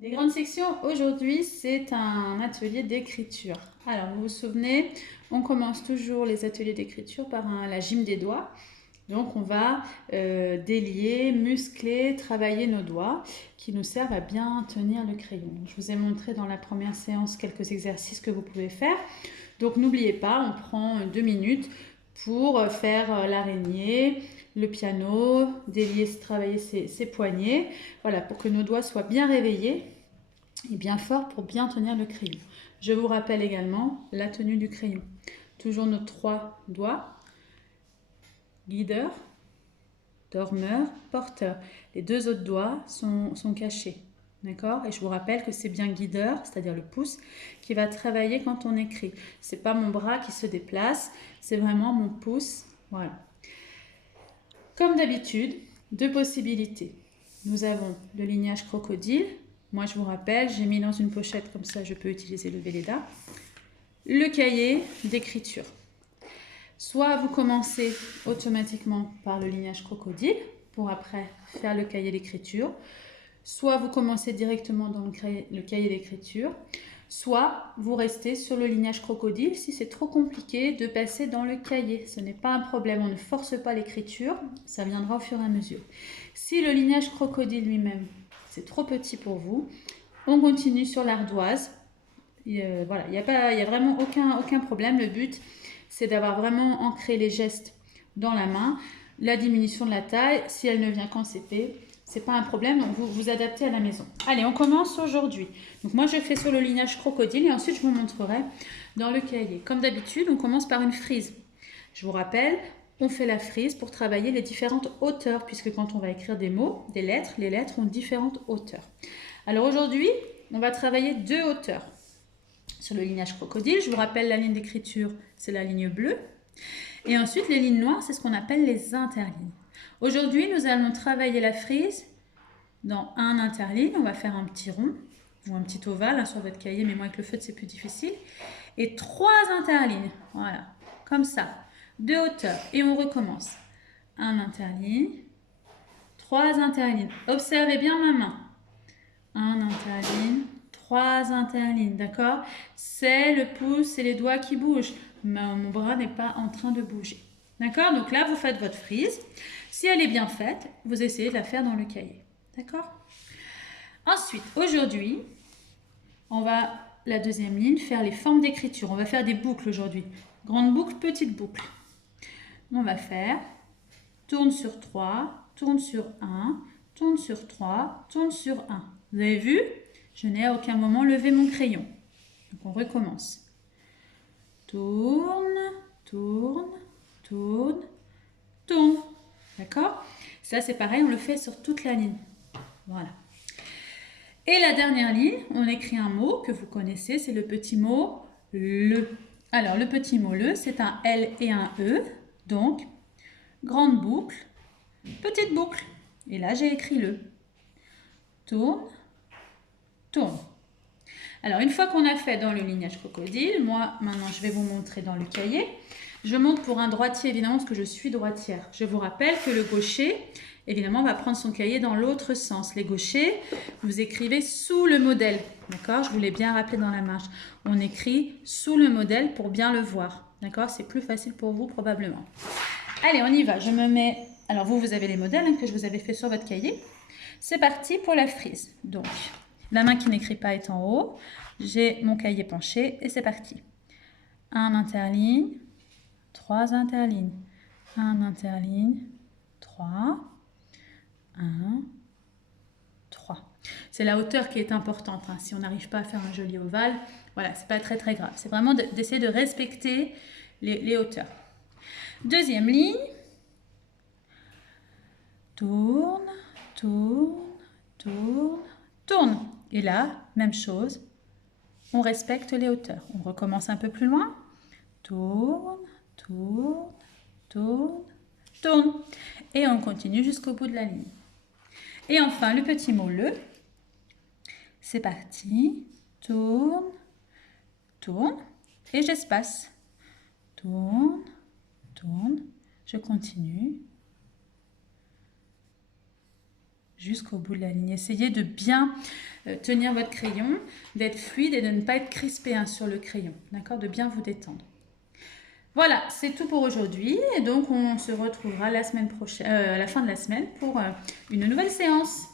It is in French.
Les grandes sections, aujourd'hui, c'est un atelier d'écriture. Alors, vous vous souvenez, on commence toujours les ateliers d'écriture par la gym des doigts. Donc, on va délier, muscler, travailler nos doigts qui nous servent à bien tenir le crayon. Je vous ai montré dans la première séance quelques exercices que vous pouvez faire. Donc, n'oubliez pas, on prend 2 minutes pour faire l'araignée, le piano, délier, travailler ses poignets. Voilà, pour que nos doigts soient bien réveillés et bien forts pour bien tenir le crayon. Je vous rappelle également la tenue du crayon. Toujours nos 3 doigts, guideur, dormeur, porteur. Les 2 autres doigts sont cachés. D'accord? Et je vous rappelle que c'est bien guideur, c'est-à-dire le pouce, qui va travailler quand on écrit. C'est pas mon bras qui se déplace, c'est vraiment mon pouce. Voilà. Comme d'habitude, 2 possibilités. Nous avons le lignage crocodile. Moi, je vous rappelle, j'ai mis dans une pochette, comme ça je peux utiliser le Velleda. Le cahier d'écriture. Soit vous commencez automatiquement par le lignage crocodile, pour après faire le cahier d'écriture. Soit vous commencez directement dans le cahier d'écriture. Soit vous restez sur le lignage crocodile si c'est trop compliqué de passer dans le cahier. Ce n'est pas un problème, on ne force pas l'écriture, ça viendra au fur et à mesure. Si le lignage crocodile lui-même, c'est trop petit pour vous, on continue sur l'ardoise. Voilà, il n'y a vraiment aucun problème. Le but, c'est d'avoir vraiment ancré les gestes dans la main. La diminution de la taille, si elle ne vient qu'en CP, c'est pas un problème, donc vous vous adaptez à la maison. Allez, on commence aujourd'hui. Donc moi, je fais sur le lignage crocodile et ensuite je vous montrerai dans le cahier. Comme d'habitude, on commence par une frise. Je vous rappelle, on fait la frise pour travailler les différentes hauteurs, puisque quand on va écrire des mots, des lettres, les lettres ont différentes hauteurs. Alors aujourd'hui, on va travailler 2 hauteurs. Sur le lignage crocodile, je vous rappelle la ligne d'écriture, c'est la ligne bleue. Et ensuite, les lignes noires, c'est ce qu'on appelle les interlignes. Aujourd'hui, nous allons travailler la frise dans un interligne. On va faire un petit rond ou un petit ovale sur votre cahier, mais moi avec le feutre, c'est plus difficile. Et 3 interlignes, voilà, comme ça, de hauteur. Et on recommence. Un interligne, 3 interlignes. Observez bien ma main. Un interligne, 3 interlignes, d'accord? C'est le pouce et les doigts qui bougent. Mon bras n'est pas en train de bouger. D'accord? Donc là, vous faites votre frise. Si elle est bien faite, vous essayez de la faire dans le cahier. D'accord? Ensuite, aujourd'hui, on va, la deuxième ligne, faire les formes d'écriture. On va faire des boucles aujourd'hui. Grande boucle, petite boucle. On va faire tourne sur 3, tourne sur 1, tourne sur 3, tourne sur 1. Vous avez vu? Je n'ai à aucun moment levé mon crayon. Donc on recommence. Tourne, tourne, tourne, tourne. D'accord? Ça c'est pareil, on le fait sur toute la ligne. Voilà. Et la dernière ligne, on écrit un mot que vous connaissez, c'est le petit mot le. Alors le petit mot le, c'est un L et un E. Donc, grande boucle, petite boucle. Et là j'ai écrit le. Tourne, tourne. Alors, une fois qu'on a fait dans le lignage crocodile, moi, maintenant, je vais vous montrer dans le cahier. Je montre pour un droitier, évidemment, parce que je suis droitière. Je vous rappelle que le gaucher, évidemment, va prendre son cahier dans l'autre sens. Les gauchers, vous écrivez sous le modèle. D'accord? Je vous l'ai bien rappelé dans la marge. On écrit sous le modèle pour bien le voir. D'accord? C'est plus facile pour vous, probablement. Allez, on y va. Je me mets... Alors, vous avez les modèles que je vous avais fait sur votre cahier. C'est parti pour la frise. Donc... La main qui n'écrit pas est en haut. J'ai mon cahier penché et c'est parti. Un interligne, 3 interlignes. Un interligne, 3, 1, 3. C'est la hauteur qui est importante. Hein. Si on n'arrive pas à faire un joli ovale, voilà, c'est pas très grave. C'est vraiment d'essayer de respecter les hauteurs. Deuxième ligne. Tourne, tourne, tourne, tourne. Et là, même chose, on respecte les hauteurs. On recommence un peu plus loin. Tourne, tourne, tourne, tourne. Et on continue jusqu'au bout de la ligne. Et enfin, le petit mot le. C'est parti. Tourne, tourne. Et j'espace. Tourne, tourne. Je continue. Jusqu'au bout de la ligne. Essayez de bien tenir votre crayon, d'être fluide et de ne pas être crispé hein, sur le crayon, d'accord, de bien vous détendre. Voilà, c'est tout pour aujourd'hui et donc on se retrouvera la semaine prochaine, à la fin de la semaine pour une nouvelle séance.